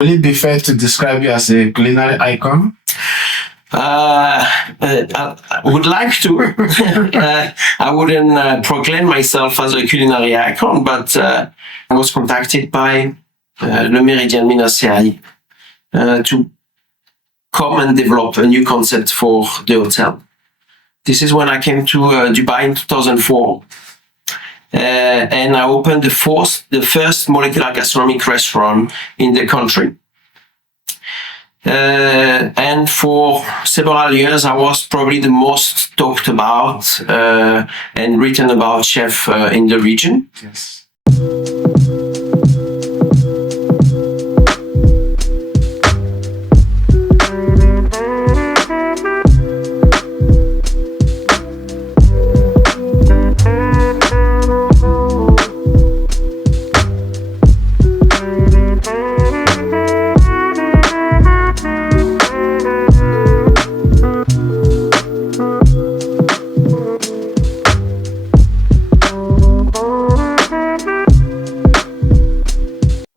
Will it be fair to describe you as a culinary icon? I would like to. I wouldn't proclaim myself as a culinary icon, but I was contacted by Le Méridien Mina Seyahi to come and develop a new concept for the hotel. This is when I came to Dubai in 2004. And I opened the first molecular gastronomic restaurant in the country. And for several years, I was probably the most talked about and written about chef in the region. Yes.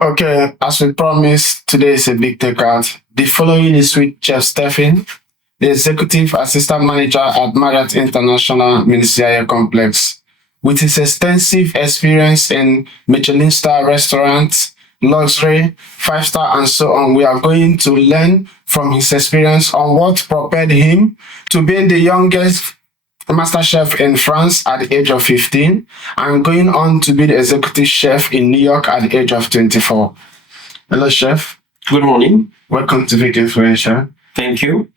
Okay, as we promised, today is a big takeout. The following is with Chef Stephane, the Executive Assistant Manager at Marriott International Seyahi Complex. With his extensive experience in Michelin-starred restaurants, luxury, 5-star, and so on, we are going to learn from his experience on what propelled him to being the youngest master chef in France at the age of 15 and going on to be the executive chef in New York at the age of 24. Hello, Chef. Good morning. Welcome to Big Influential. Thank you.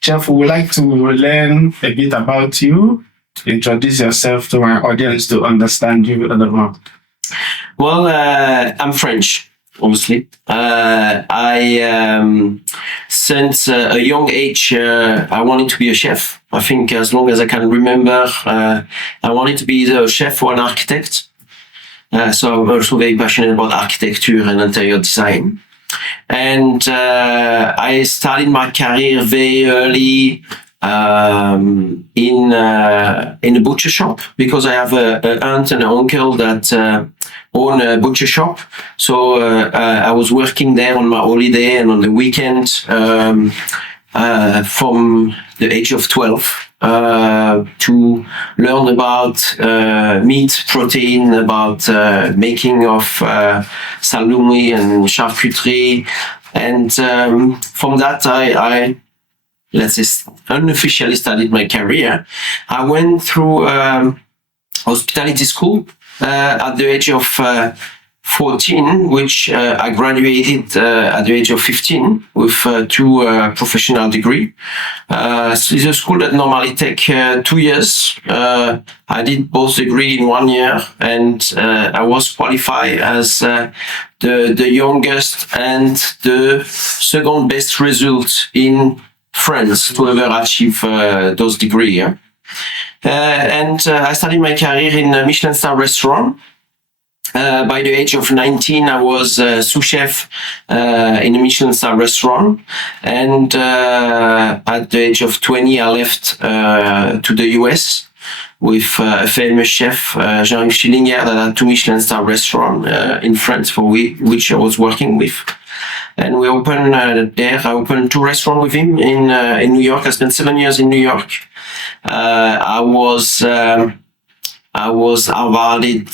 Chef, we would like to learn a bit about you. Introduce yourself to my audience to understand you a little more. Well, I'm French, obviously. Since a young age, I wanted to be a chef. I think as long as I can remember, I wanted to be either a chef or an architect. So I'm also very passionate about architecture and interior design. And I started my career very early in a butcher shop because I have an aunt and an uncle that own a butcher shop. So I was working there on my holiday and on the weekend from the age of 12 to learn about meat, protein, about making of salumi and charcuterie. And from that, I let's say, unofficially started my career. I went through hospitality school at the age of 14, which I graduated at the age of 15 with 2 professional degree. It's a school that normally take 2 years. I did both degree in 1 year, and I was qualified as the youngest and the second best result in France to ever achieve those degrees. Yeah? And I started my career in a Michelin-starred restaurant. By the age of 19, I was sous chef in a Michelin-starred restaurant. And at the age of 20, I left to the US with a famous chef, Jean-Yves Schillinger, that had 2 Michelin-starred restaurants in France for which I was working with. And we opened there. I opened 2 restaurants with him in New York. I spent 7 years in New York. I was awarded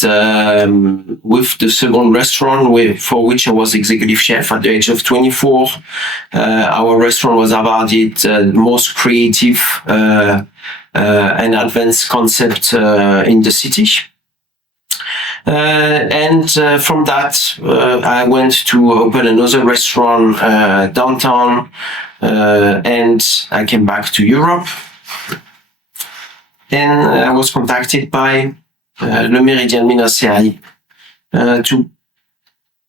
with the second restaurant for which I was executive chef at the age of 24. Our restaurant was awarded the most creative and advanced concept in the city. And from that, I went to open another restaurant downtown, and I came back to Europe. And I was contacted by Le Méridien Mina Seyahi to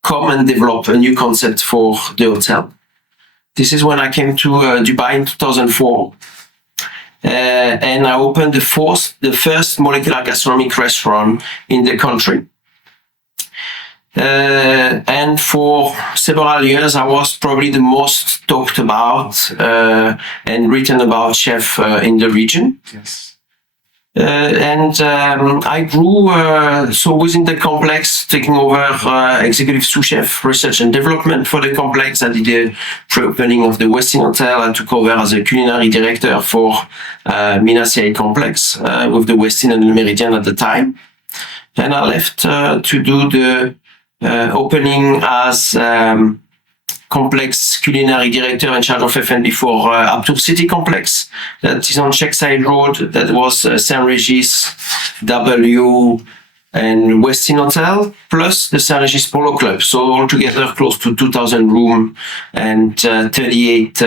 come and develop a new concept for the hotel. This is when I came to Dubai in 2004. And I opened the first molecular gastronomic restaurant in the country. And for several years, I was probably the most talked about and written about chef in the region. Yes. I grew, so within the complex, taking over executive sous chef, research and development for the complex. I did the pre-opening of the Westin Hotel. I took over as a culinary director for Mina Seyahi complex with the Westin and the Meridian at the time. And I left to do the opening as complex culinary director in charge of F&B for Aptour City complex that is on Checkside Road. That was Saint Regis, W, and Westin Hotel, plus the Saint Regis Polo Club. So altogether close to 2,000 room and 38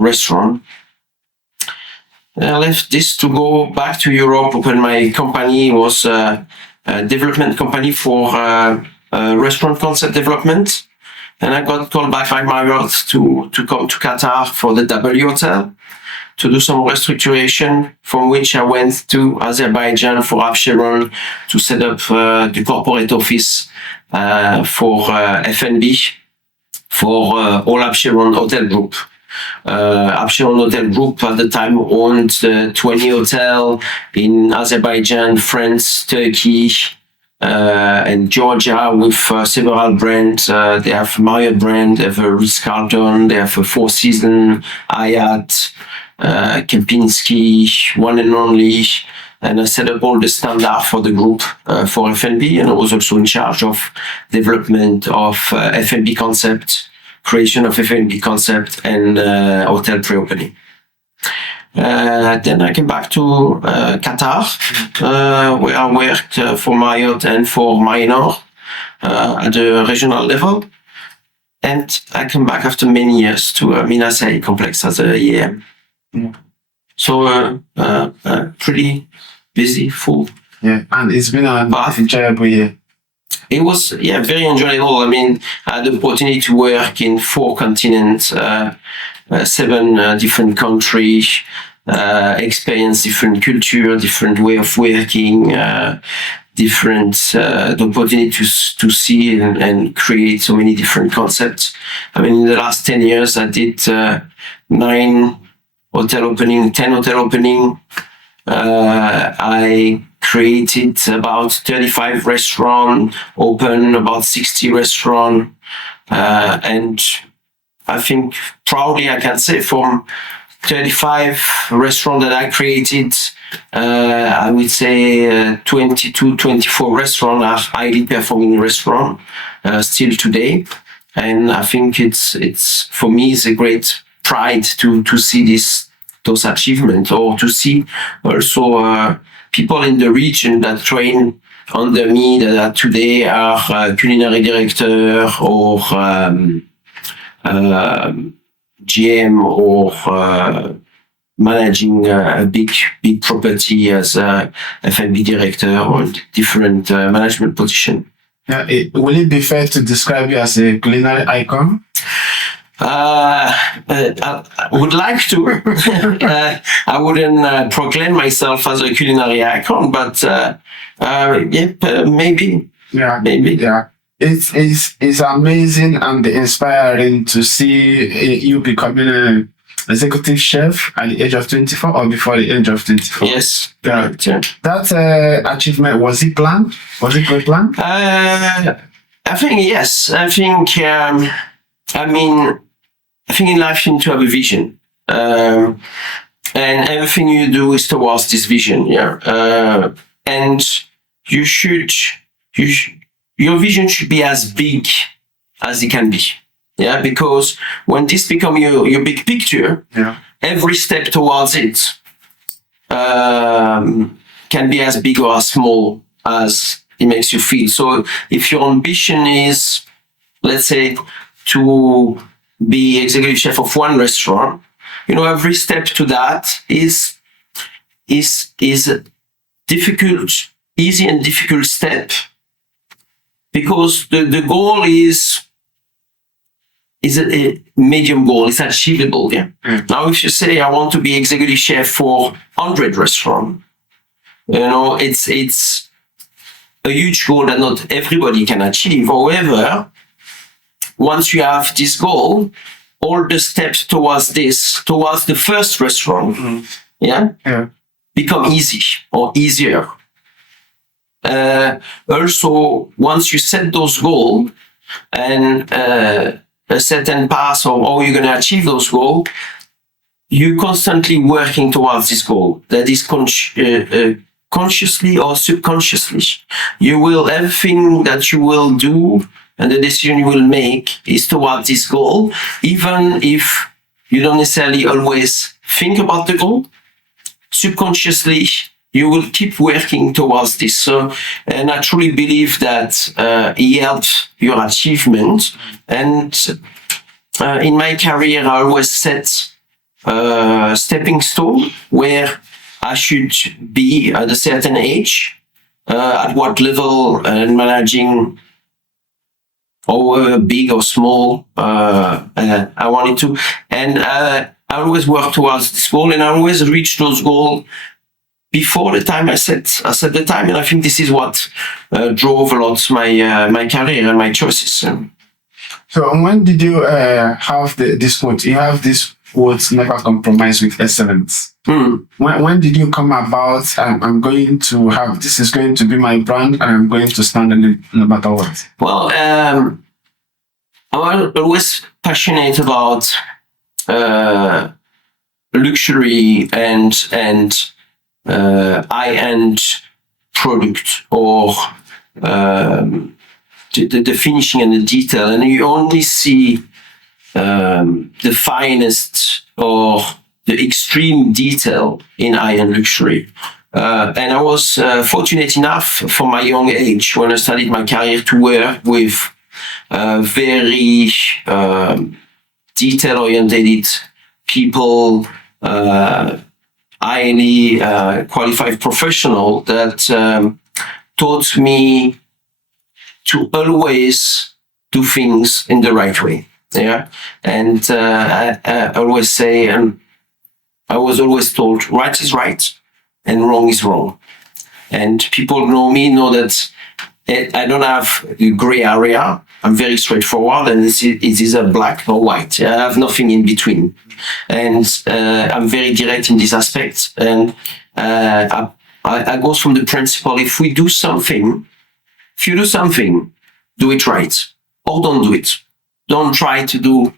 restaurant. I left this to go back to Europe, open my company. It was a development company for restaurant concept development. And I got called back by Marriott to come to Qatar for the W Hotel to do some restructuration, from which I went to Azerbaijan for Abcheron to set up the corporate office for F&B for all Abcheron Hotel Group. Abcheron Hotel Group at the time owned 20 hotels in Azerbaijan, France, Turkey, and Georgia with several brands. They have Marriott brand, they have a Ritz-Carlton, they have a Four Seasons, Hyatt, Kempinski, One and Only. And I set up all the standard for the group for F&B, and I was also in charge of development of F&B concept, creation of F&B concept, and hotel pre-opening. Then I came back to Qatar, where I worked for Marriott and for Mina at the regional level. And I came back after many years to Mina Seyahi complex as a EM. Yeah. So pretty busy, full. Yeah, and it's been an enjoyable year. It was, very enjoyable. I mean, I had the opportunity to work in 4 continents, 7 different countries, experience different culture, different way of working, different the opportunity to see and create so many different concepts. I mean, in the last 10 years, I did 9 hotel opening, 10 hotel opening. I created about 35 restaurants, opened about 60 restaurants, and I think proudly I can say from 35 restaurants that I created, I would say 22, 24 restaurants are highly performing restaurants still today. And I think it's for me, it's a great pride to see those achievements, or to see also people in the region that train under me that today are culinary director or GM or managing a big property as a F&B director or different management position. Yeah, will it be fair to describe you as a culinary icon? I would like to. I wouldn't proclaim myself as a culinary icon, but maybe. Yeah, maybe. Yeah, it's amazing and inspiring to see you becoming an executive chef at the age of 24 or before the age of 24. Yes. Yeah. Right, yeah. That achievement, was it planned? Was it pre-planned? I think yes. I think in life you need to have a vision, and everything you do is towards this vision. Yeah, and your vision should be as big as it can be. Yeah, because when this becomes your big picture, every step towards it can be as big or as small as it makes you feel. So if your ambition is, let's say, to be executive chef of one restaurant, every step to that is difficult, easy and difficult step, because the goal is a medium goal. It's achievable. Yeah. Now, if you say I want to be executive chef for 100 restaurants, it's a huge goal that not everybody can achieve. However, once you have this goal, all the steps towards the first restaurant, become easy or easier. Also, once you set those goals and a certain path of how you're going to achieve those goals, you're constantly working towards this goal. That is consciously or subconsciously. Everything that you will do and the decision you will make is towards this goal, even if you don't necessarily always think about the goal. Subconsciously, you will keep working towards this. So, and I truly believe that it helps your achievement. And in my career, I always set stepping stone where I should be at a certain age, at what level, and managing however big or small I wanted to. And I always work towards this goal, and I always reach those goals before the time I set the time. And I think this is what drove a lot my career and my choices. So when did you have this quote? You have this quote, never compromise with excellence. When did you come about, I'm going to have, this is going to be my brand and I'm going to stand on it no matter what? Well, I was always passionate about luxury and high-end product, or the finishing and the detail, and you only see the finest or the extreme detail in high-end luxury. And I was fortunate enough from my young age, when I started my career, to work with very detail-oriented people, highly qualified professional that taught me to always do things in the right way. Yeah, and I always say, I was always told, right is right and wrong is wrong. And people know that I don't have a gray area. I'm very straightforward, and it is either black or white. I have nothing in between. And I'm very direct in this aspect. And I go from the principle, if you do something, do it right, or don't do it. Don't try to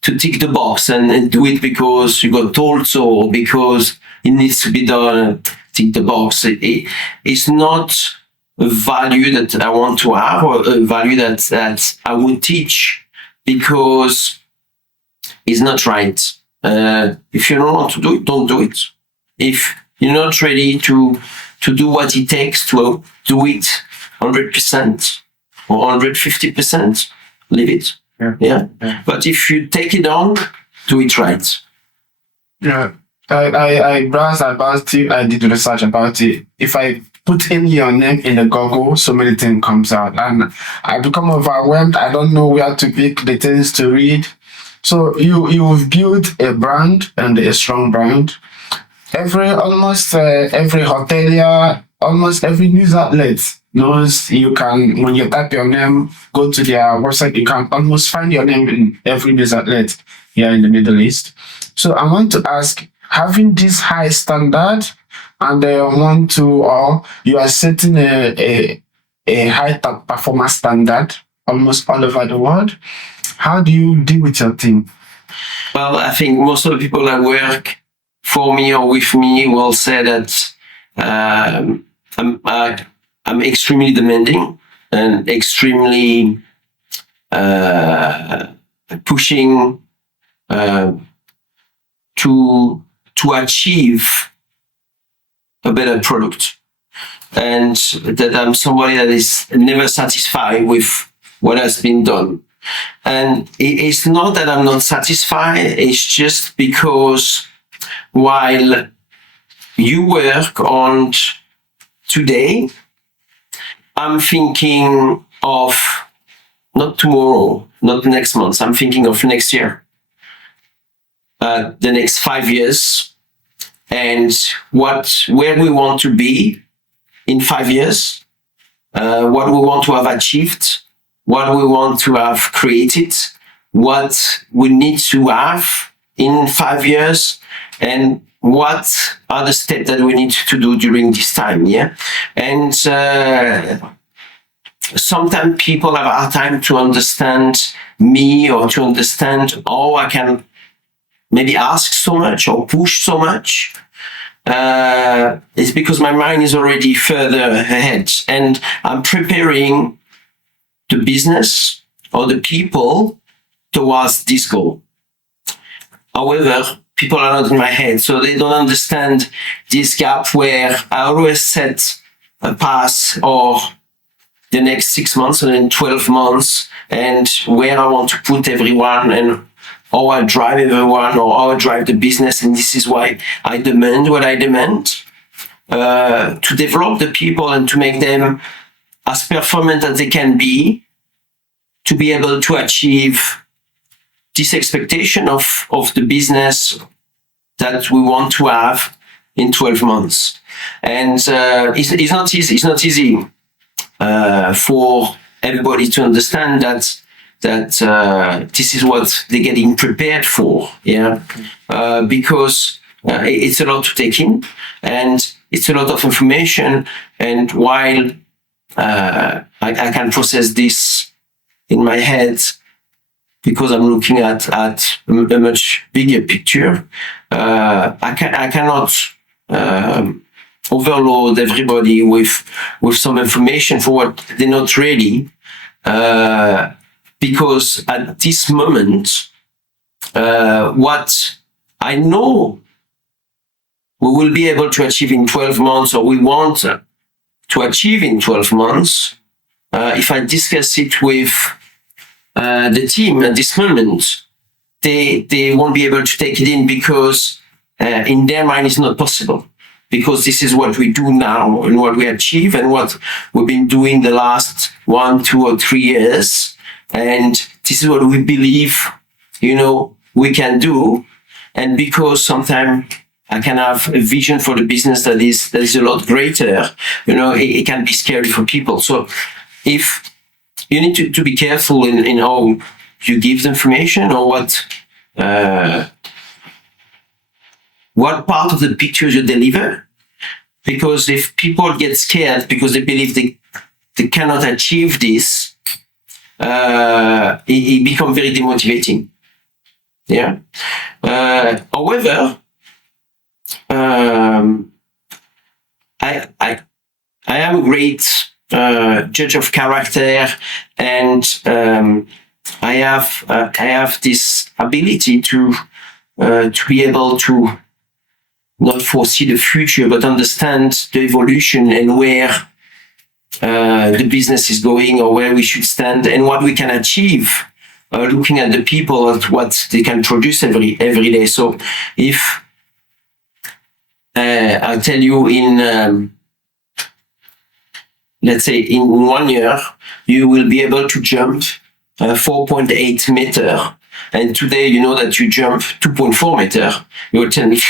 tick the box and do it because you got told so, or because it needs to be done. Tick the box. It's not a value that I want to have, or a value that I will teach, because it's not right. If you don't want to do it, don't do it. If you're not ready to do what it takes to do it 100% or 150%, leave it. Yeah. But if you take it on, do it right. Yeah. I browsed about it. I did research about it. If I put in your name in the Google, so many things comes out, and I become overwhelmed. I don't know where to pick the things to read. So you've built a brand, and a strong brand. Almost every hotelier, almost every news outlet knows you can, when you type your name, go to their website, you can almost find your name in every news outlet here in the Middle East. So I want to ask, having this high standard, and you are setting a high performance standard almost all over the world, how do you deal with your team? Well, I think most of the people that work for me or with me will say that I'm extremely demanding and extremely pushing to achieve a better product, and that I'm somebody that is never satisfied with what has been done. And it's not that I'm not satisfied, it's just because while you work on today, I'm thinking of not tomorrow, not next month, I'm thinking of next year, the next 5 years, and where we want to be in 5 years, what we want to have achieved, what we want to have created, what we need to have in 5 years, and what are the steps that we need to do during this time, yeah? And sometimes people have a hard time to understand me or to understand how I can maybe ask so much or push so much. It's because my mind is already further ahead and I'm preparing the business or the people towards this goal. However, people are not in my head, so they don't understand this gap where I always set a path or the next 6 months and then 12 months and where I want to put everyone and how I drive everyone or how I drive the business. And this is why I demand what I demand, to develop the people and to make them as performant as they can be, to be able to achieve this expectation of the business that we want to have in 12 months. And it's not easy. It's not easy for everybody to understand that this is what they're getting prepared for. Yeah, because it's a lot to take in, and it's a lot of information. And while I can process this in my head, because I'm looking at a much bigger picture, I cannot overload everybody with some information for what they're not ready, because at this moment, what I know we will be able to achieve in 12 months, or we want to achieve in 12 months, if I discuss it with the team at this moment, they won't be able to take it in because in their mind it's not possible. Because this is what we do now and what we achieve and what we've been doing the last 1, 2, or 3 years. And this is what we believe, we can do. And because sometimes I can have a vision for the business that is a lot greater, it can be scary for people. So if you need to be careful in how you give the information or what part of the picture you deliver. Because if people get scared because they believe they cannot achieve this, it becomes very demotivating. Yeah. However, I am a great judge of character, and I have this ability to be able to not foresee the future, but understand the evolution and where the business is going or where we should stand and what we can achieve, looking at the people, at what they can produce every day. So if I tell you let's say in 1 year, you will be able to jump 4.8 meter, and today you know that you jump 2.4 meter, you will tell me,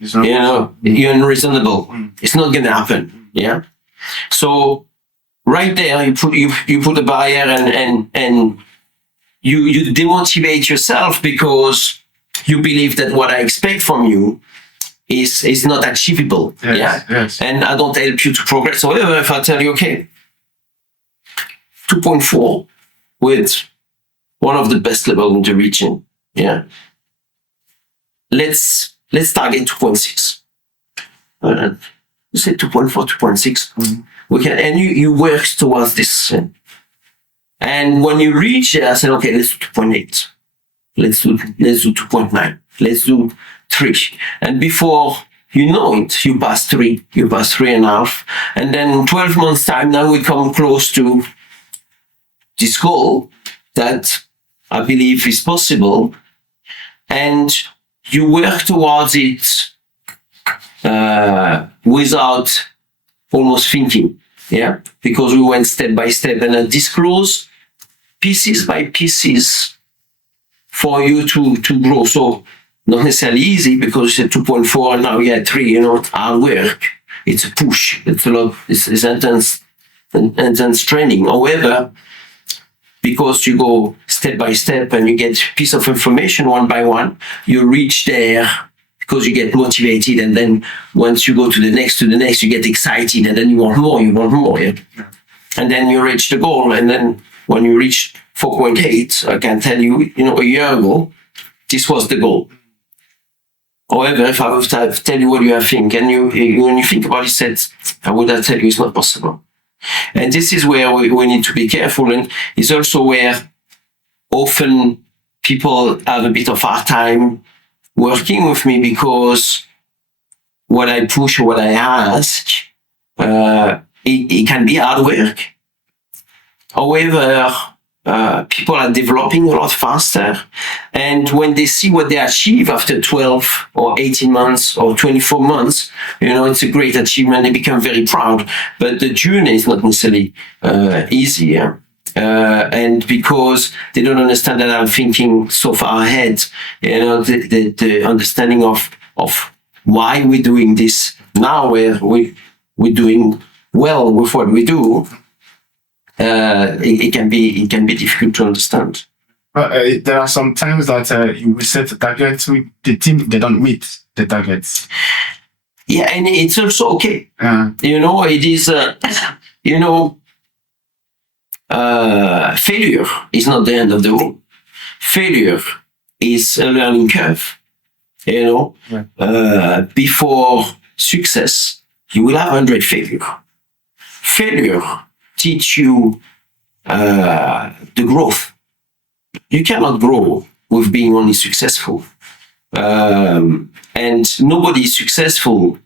you're unreasonable. It's not going to happen. Yeah. So right there, you put a barrier and you demotivate yourself because you believe that what I expect from you is not achievable. Yes, yeah. Yes. And I don't help you to progress. However, if I tell you, okay, 2.4 with one of the best level in the region. Yeah. Let's target 2.6. You say 2.4, 2.6. We can, and you work towards this. And when you reach it, I said, okay, let's do 2.8. Let's do 2.9. Let's do 3. And before you know it, you pass 3, you pass 3.5. And then in 12 months time, now we come close to this goal that I believe is possible. And you work towards it without almost thinking, yeah? Because we went step by step and I disclose pieces by pieces for you to grow. So not necessarily easy because you said 2.4 and now you're at 3, hard work. It's a push. It's a lot, it's intense training. However, because you go step by step and you get piece of information one by one, you reach there because you get motivated, and then once you go to the next, you get excited, and then you want more, yeah? And then you reach the goal, and then when you reach 4.8, I can tell you, a year ago, this was the goal. However, if I would have tell you what you think, and when you think about it, I would have tell you it's not possible. And this is where we need to be careful, and it's also where often people have a bit of hard time working with me, because what I push or what I ask, it can be hard work. However, people are developing a lot faster, and when they see what they achieve after 12 or 18 months or 24 months, it's a great achievement. They become very proud, but the journey is not necessarily easy. Yeah? And because they don't understand that I'm thinking so far ahead, the understanding of why we're doing this now, where we're doing well with what we do, it can be difficult to understand. There are some times that you will set targets with the team, they don't meet the targets. Yeah, and it's also okay. It is, failure is not the end of the road. Failure is a learning curve. Before success, you will have 100 failure. Failure teach you the growth. You cannot grow with being only successful. And nobody is successful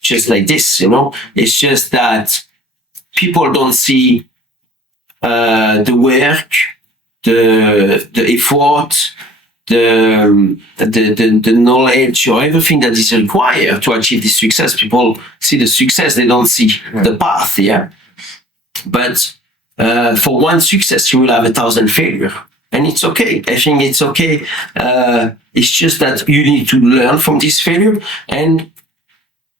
just like this, It's just that people don't see the work, the effort, the knowledge, or everything that is required to achieve this success. People see the success, they don't see the path, yeah. But for one success, you will have 1,000 failure. And it's okay. I think it's okay. It's just that you need to learn from this failure. And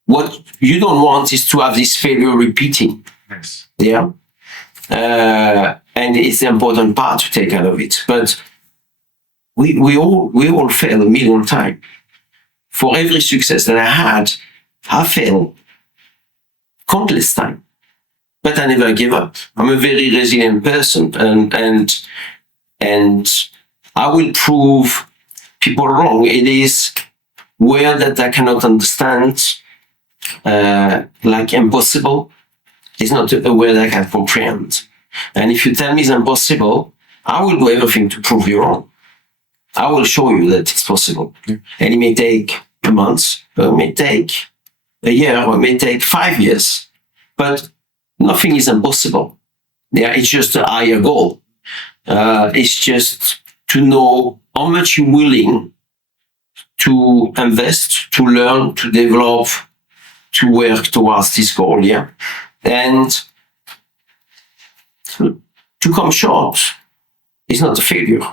what you don't want is to have this failure repeating. Yes. Yeah. And it's the important part to take out of it. But we all fail a million times. For every success that I had, I failed countless times. But I never give up. I'm a very resilient person, and I will prove people wrong. It is where that I cannot understand, like impossible. It's not a word I can comprehend. And if you tell me it's impossible, I will do everything to prove you wrong. I will show you that it's possible. Yeah. And it may take a month, or it may take a year, or it may take 5 years. But nothing is impossible. Yeah, it's just a higher goal. It's just to know how much you're willing to invest, to learn, to develop, to work towards this goal. Yeah, and to come short is not a failure.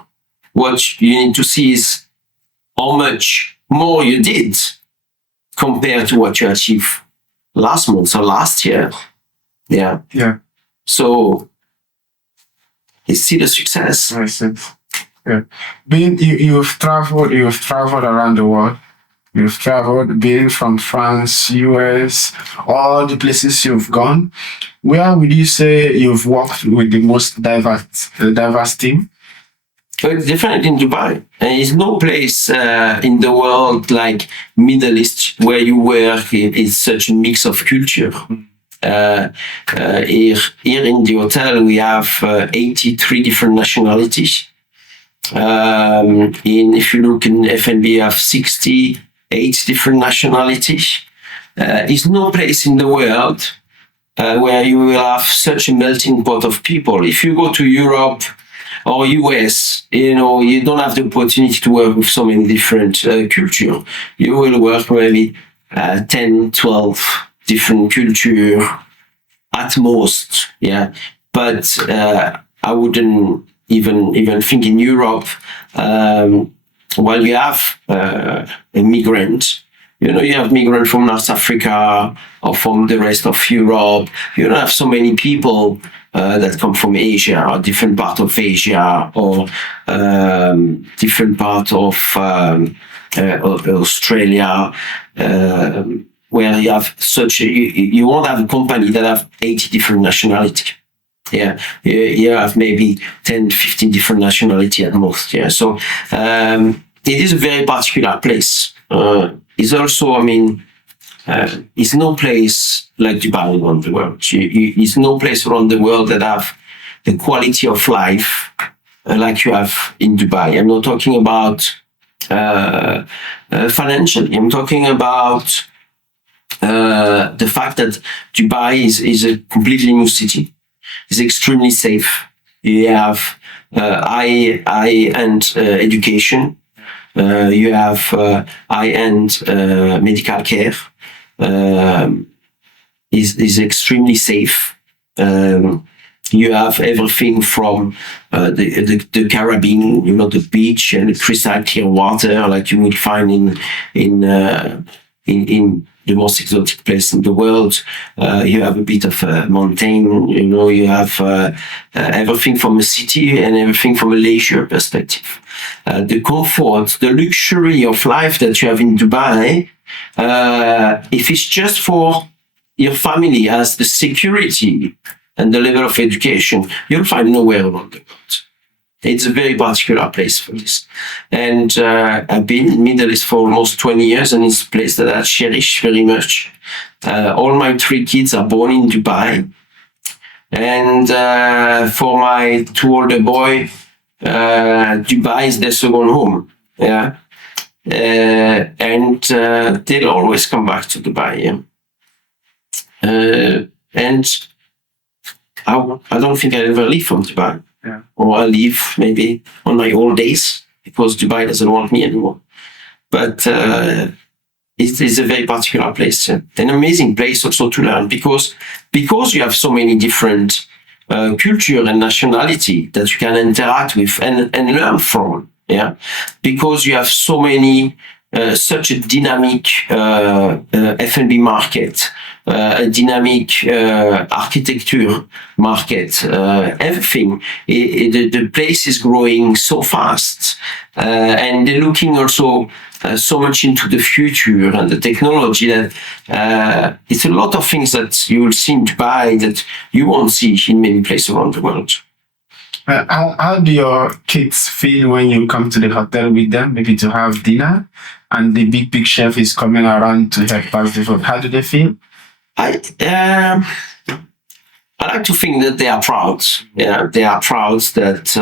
What you need to see is how much more you did compared to what you achieved last month or last year. Yeah. Yeah. So it's still a success. I see. Yeah. You've traveled around the world. You've traveled, being from France, US, all the places you've gone. Where would you say you've worked with the most diverse team? It's definitely in Dubai. There is no place in the world like Middle East where you work in such a mix of culture. Here in the hotel, we have 83 different nationalities. If you look in F&B, you have 68 different nationalities. There's no place in the world where you will have such a melting pot of people. If you go to Europe or US, you don't have the opportunity to work with so many different cultures. You will work maybe 10, 12 different culture at most, yeah. But I wouldn't even think in Europe. While you have a migrant, You have migrants from North Africa or from the rest of Europe. You don't have so many people that come from Asia or different part of Asia or different part of Australia, where you have you won't have a company that have 80 different nationalities. Yeah, you have maybe 10, 15 different nationalities at most. Yeah, so it is a very particular place. It's also, it's no place like Dubai around the world. It's no place around the world that have the quality of life like you have in Dubai. I'm not talking about financially. I'm talking about the fact that Dubai is a completely new city. It's extremely safe. You have high-end education. You have high-end medical care. Is extremely safe. You have everything from the Caribbean, the beach and the crystal clear water, like you would find in the most exotic place in the world. You have a bit of a mountain. You have everything from a city and everything from a leisure perspective. The comfort, the luxury of life that you have in Dubai, if it's just for your family as the security and the level of education, you'll find nowhere around the world. It's a very particular place for this. And I've been in Middle East for almost 20 years, and it's a place that I cherish very much. All my 3 kids are born in Dubai. And for my 2 older boys, Dubai is their second home. Yeah. And they'll always come back to Dubai. Yeah. And I don't think I'll ever leave from Dubai. Yeah. Or I'll leave maybe on my old days because Dubai doesn't want me anymore. But it is a very particular place, an amazing place also to learn because you have so many different culture and nationality that you can interact with and learn from. Yeah, because you have so many, such a dynamic F&B market, a dynamic architecture market, everything. The place is growing so fast, and they're looking also so much into the future and the technology that it's a lot of things that you will see in Dubai that you won't see in many places around the world. How do your kids feel when you come to the hotel with them, maybe to have dinner, and the big chef is coming around to help pass the food? How do they feel? I like to think that they are proud. Yeah, they are proud that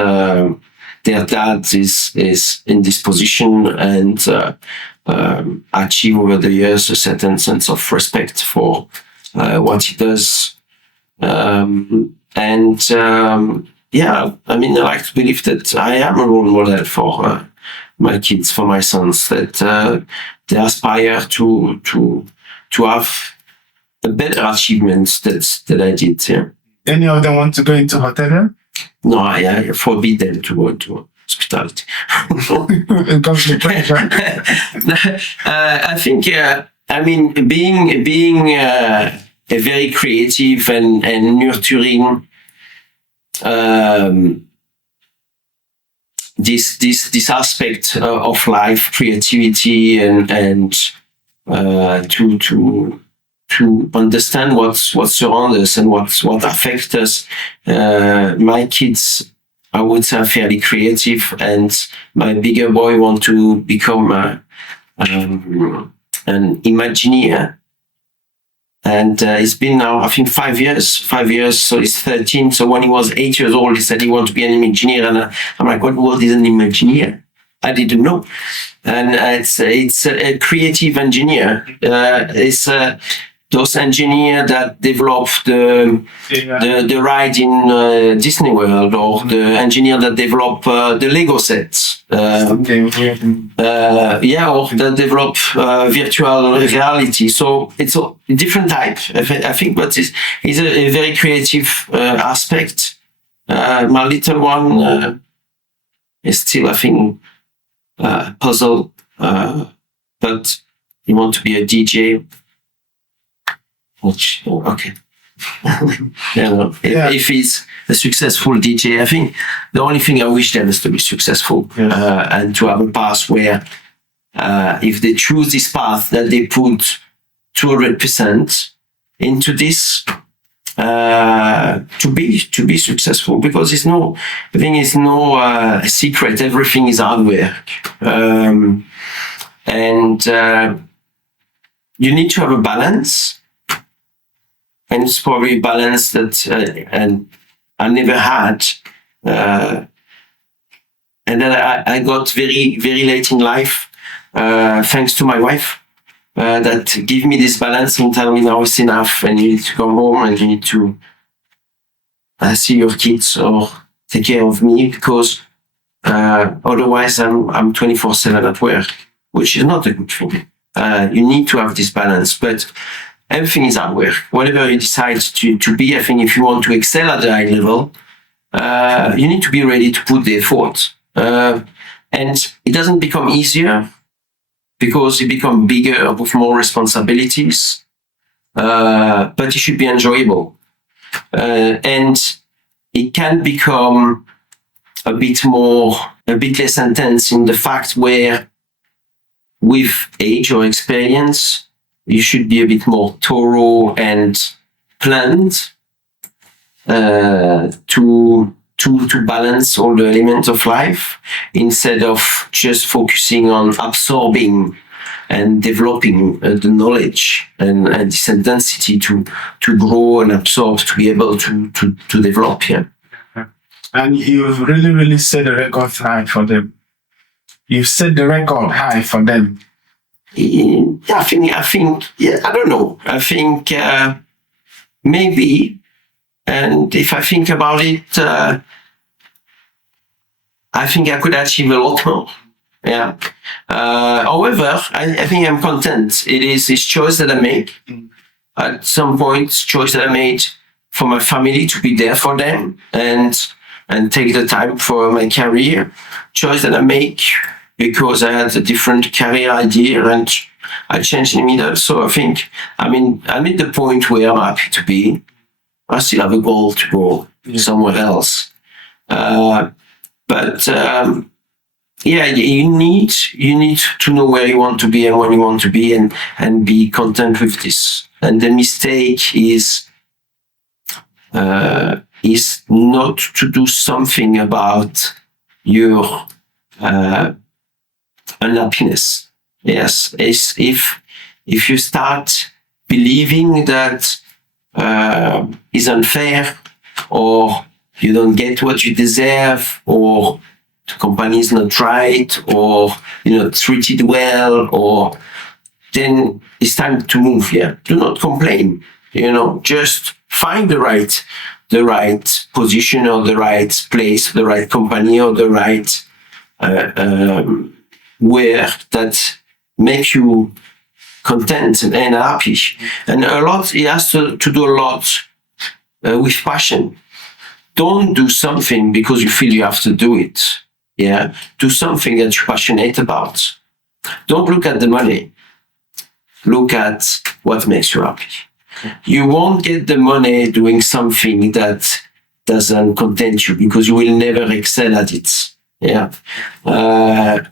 their dad is in this position and achieve over the years a certain sense of respect for what he does. Yeah, I like to believe that I am a role model for my kids, for my sons, that they aspire to have a better achievements that I did. Yeah. Any of them want to go into hotel? No, I forbid them to go into hospitality. It comes to pressure. I think, being a very creative and nurturing this aspect of life, creativity, and to understand what surrounds us and what affects us. My kids, I would say, are fairly creative, and my bigger boy want to become an Imagineer. And it's been now, I think, 5 years. 5 years, so he's 13. So when he was 8 years old, he said he wanted to be an Imagineer. And I'm like, what is an Imagineer? I didn't know. And it's a creative engineer. It's those engineers that develop the ride in Disney World, or the engineer that develop the Lego sets. Or that develop virtual reality. So it's a different type, I think, but it's a very creative aspect. My little one is still, I think, puzzle, but you want to be a DJ, which, okay. If he's a successful DJ, I think the only thing I wish them is to be successful and to have a path where if they choose this path, that they put 200% into this to be successful, because it's no secret. Everything is hard work, and you need to have a balance. And it's probably a balance that and I never had, and then I got very, very late in life, thanks to my wife, that give me this balance and tell me now it's enough, and you need to come home and you need to see your kids or take care of me, because otherwise I'm 24/7 at work, which is not a good thing. You need to have this balance, but everything is hard work. Whatever you decide to be, I think if you want to excel at the high level, you need to be ready to put the effort. And it doesn't become easier because you become bigger with more responsibilities, but it should be enjoyable. And it can become a bit less intense in the fact where with age or experience, you should be a bit more thorough and planned to balance all the elements of life, instead of just focusing on absorbing and developing the knowledge and this intensity to grow and absorb, to be able to develop. Yeah. And you've really set the record high for them. You've set the record high for them. Yeah, I think, yeah, I don't know. I think maybe, and if I think about it, I think I could achieve a lot more. Yeah. However, I think I'm content. It is this choice that I make. At some point, choice that I made for my family, to be there for them and take the time for my career. Choice that I make because I had a different career idea and I changed in the middle. So I think I'm at the point where I'm happy to be. I still have a goal to go somewhere else. But you need to know where you want to be and when you want to be, and be content with this. And the mistake is not to do something about your unhappiness. Yes, if you start believing that is unfair, or you don't get what you deserve, or the company is not right, or you're not treated well, or then it's time to move. Yeah, do not complain. Just find the right position, or the right place, the right company, or the right work that makes you content and happy. And a lot, it has to do a lot with passion. Don't do something because you feel you have to do it. Yeah, do something that you're passionate about. Don't look at the money. Look at what makes you happy. You won't get the money doing something that doesn't content you, because you will never excel at it. Yeah.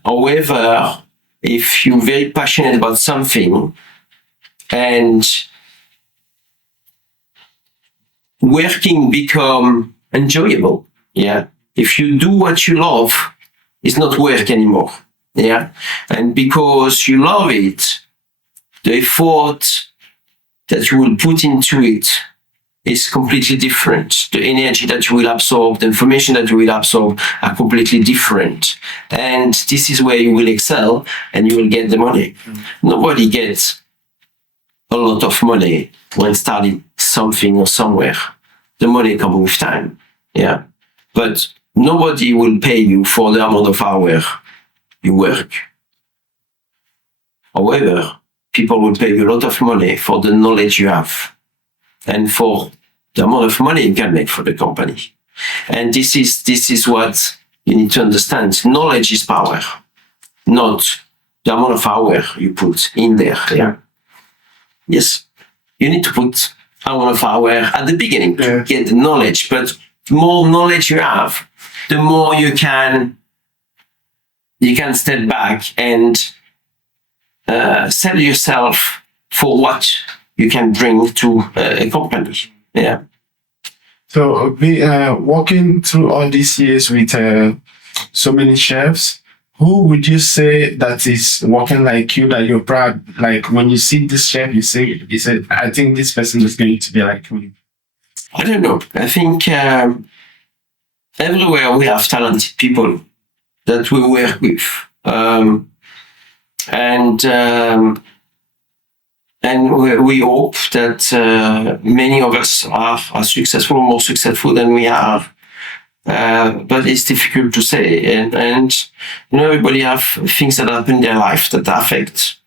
However, if you're very passionate about something and working become enjoyable, yeah. If you do what you love, it's not work anymore, yeah. And because you love it, the effort that you will put into it is completely different. The energy that you will absorb, the information that you will absorb are completely different. And this is where you will excel and you will get the money. Nobody gets a lot of money when starting something or somewhere. The money comes with time, yeah. But nobody will pay you for the amount of hours you work. However, people will pay you a lot of money for the knowledge you have and for the amount of money you can make for the company. And this is what you need to understand. Knowledge is power, not the amount of hour you put in there. Yeah. Yes, you need to put amount of hour at the beginning to get the knowledge. But the more knowledge you have, the more you can step back and sell yourself for what you can bring to a company. Yeah. So, walking through all these years with so many chefs, who would you say that is working like you, that you're proud? Like when you see this chef, you say, I think this person is going to be like me. I don't know. I think everywhere we have talented people that we work with. And we hope that many of us are successful, more successful than we are. But it's difficult to say. And everybody have things that happen in their life that affect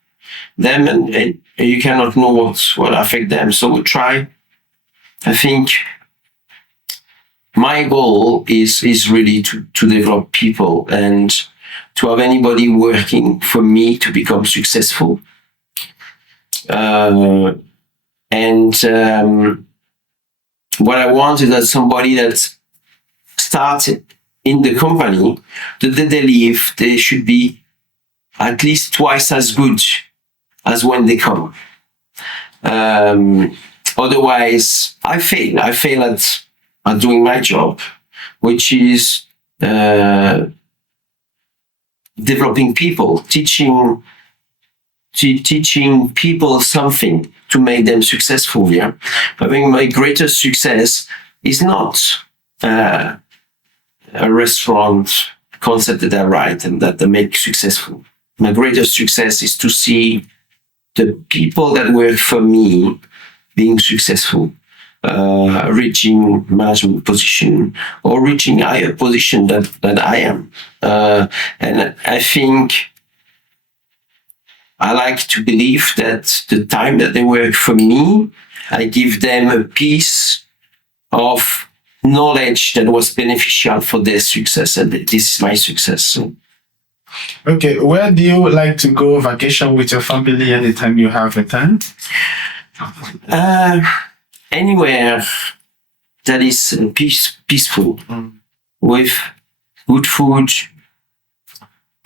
them, and you cannot know what affect them. So we try. I think my goal is really to develop people and to have anybody working for me to become successful. What I want is that somebody that started in the company, the day they leave, they should be at least twice as good as when they come. Otherwise, I fail. I fail at doing my job, which is developing people, teaching people something to make them successful. Yeah, I think my greatest success is not a restaurant concept that I write and that they make successful. My greatest success is to see the people that work for me being successful, reaching management position or reaching higher position that I am. And I think I like to believe that the time that they work for me, I give them a piece of knowledge that was beneficial for their success, and this is my success. Okay, where do you like to go vacation with your family anytime you have a time? Anywhere that is peaceful, with good food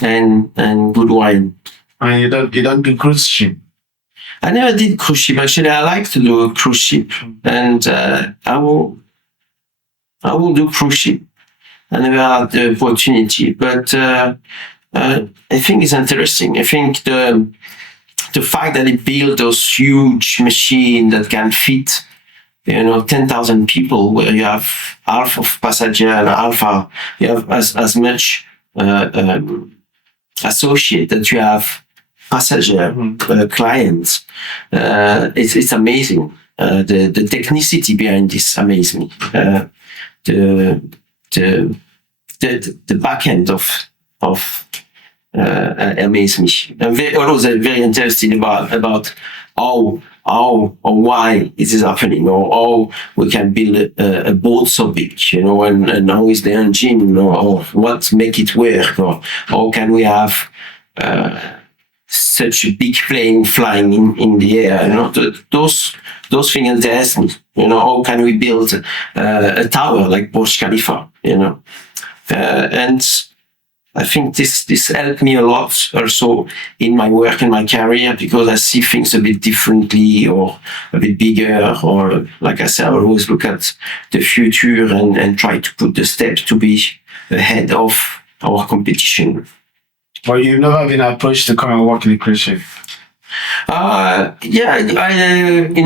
and good wine. And you don't do cruise ship? I never did cruise ship. Actually, I like to do a cruise ship, and I will do cruise ship. I never had the opportunity, but I think it's interesting. I think the fact that they build those huge machines that can fit, 10,000 people, where you have half of passenger and you have as much associate that you have passenger clients. It's amazing. The technicity behind this amazes me. The back end of amaze me. I'm always very interested about how or why it is happening, or how we can build a boat so big, and how is the engine, or what make it work, or how can we have such a big plane flying in the air. Those things interest me. How can we build a tower like Burj Khalifa? And I think this helped me a lot also in my work and my career, because I see things a bit differently, or a bit bigger, or like I said, I always look at the future and try to put the steps to be ahead of our competition. But you've never been approached to come and work in a cruise ship? In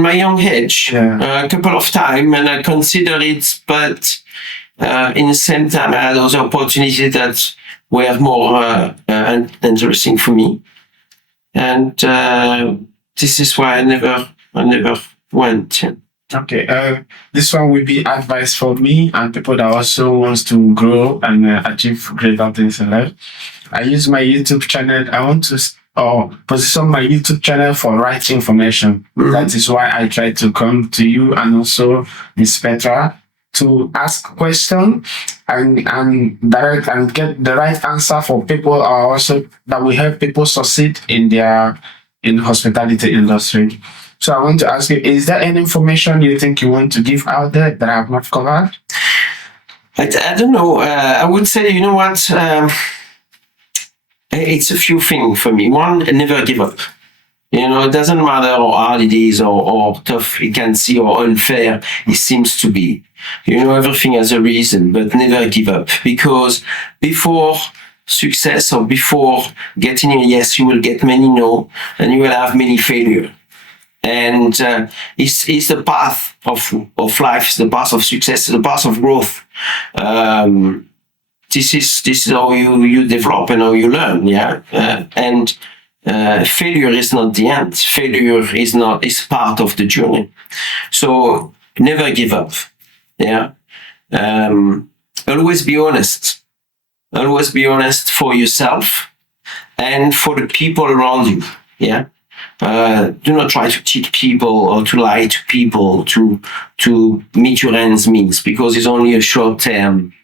my young age, a couple of times, and I consider it, but in the same time, I had other opportunities that were more interesting for me, and this is why I never went. Okay, this one will be advice for me and people that also wants to grow and achieve greater things in life. I use my YouTube channel. I want to position my YouTube channel for right information. Mm-hmm. That is why I try to come to you and also Miss Petra to ask questions and direct and get the right answer for people, are also that will help people succeed in hospitality industry. So I want to ask you, is there any information you think you want to give out there that I have not covered? I don't know. I would say, you know what? It's a few things for me. One, never give up. You know, it doesn't matter how hard it is or tough it can see or unfair it seems to be. You know, everything has a reason, but never give up. Because before success or before getting a yes, you will get many no, and you will have many failure. And it's the path of life, it's the path of success, it's the path of growth. This is how you develop and how you learn, yeah. And failure is not the end. Failure is part of the journey. So never give up. Yeah. Always be honest. Always be honest for yourself and for the people around you. Yeah. Do not try to cheat people or to lie to people to meet your ends means, because it's only a short-term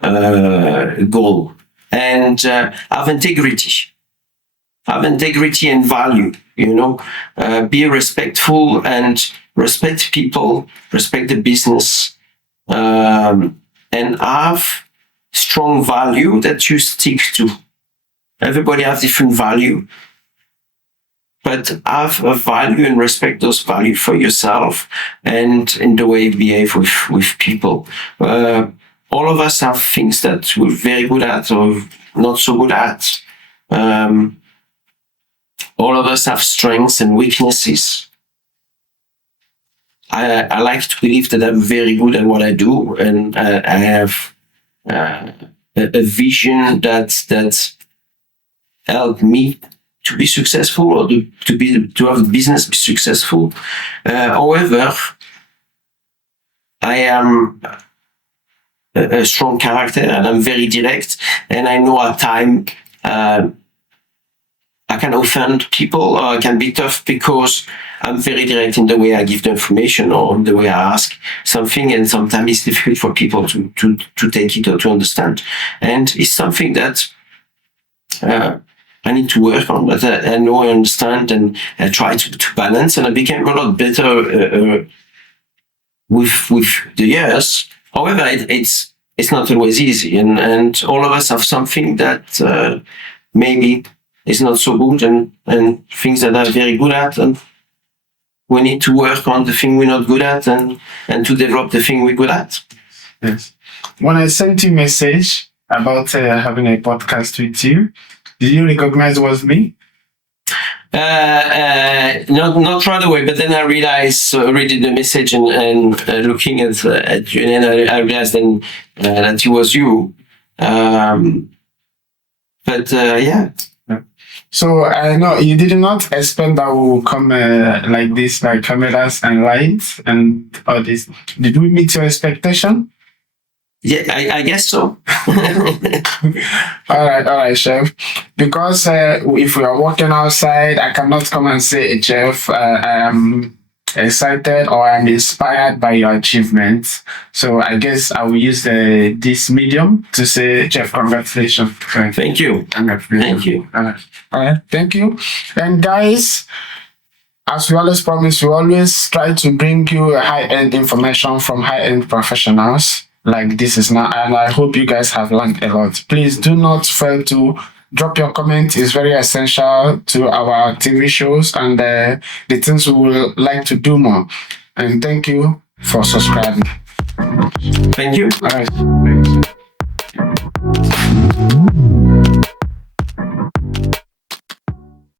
goal. And have integrity. Have integrity and value, you know. Be respectful and respect people, respect the business, and have strong value that you stick to. Everybody has different value, but have a value and respect those values for yourself and in the way you behave with people. All of us have things that we're very good at or not so good at. All of us have strengths and weaknesses. I like to believe that I'm very good at what I do, and I have a vision that helped me to be successful or to have the business be successful. However, I am a strong character and I'm very direct, and I know at times I can offend people or I can be tough because I'm very direct in the way I give the information or in the way I ask something, and sometimes it's difficult for people to take it or to understand. And it's something that I need to work on, but I know I understand and I try to balance, and I became a lot better with the years. However, it's not always easy, and all of us have something that maybe is not so good, and things that I'm very good at, and we need to work on the thing we're not good at and to develop the thing we're good at. Yes. When I sent you a message about having a podcast with you, did you recognize it was me? Not right away, but then I realized, reading the message and looking at you, and then I realized then that it was you. But yeah. So I know you did not expect that we will come like this, like cameras and lights and all this. Did we meet your expectation? Yeah, I guess so. All right, chef. Because if we are walking outside, I cannot come and say, chef, I am excited or I'm inspired by your achievements. So I guess I will use this medium to say, chef, congratulations. Thank you. Thank you. All right, thank you. And guys, as we always promise, we always try to bring you high-end information from high-end professionals like this is now, and I hope you guys have learned a lot. Please do not fail to drop your comment. It's very essential to our TV shows and the things we would like to do more. And thank you for subscribing. Thank you. All right. Thanks.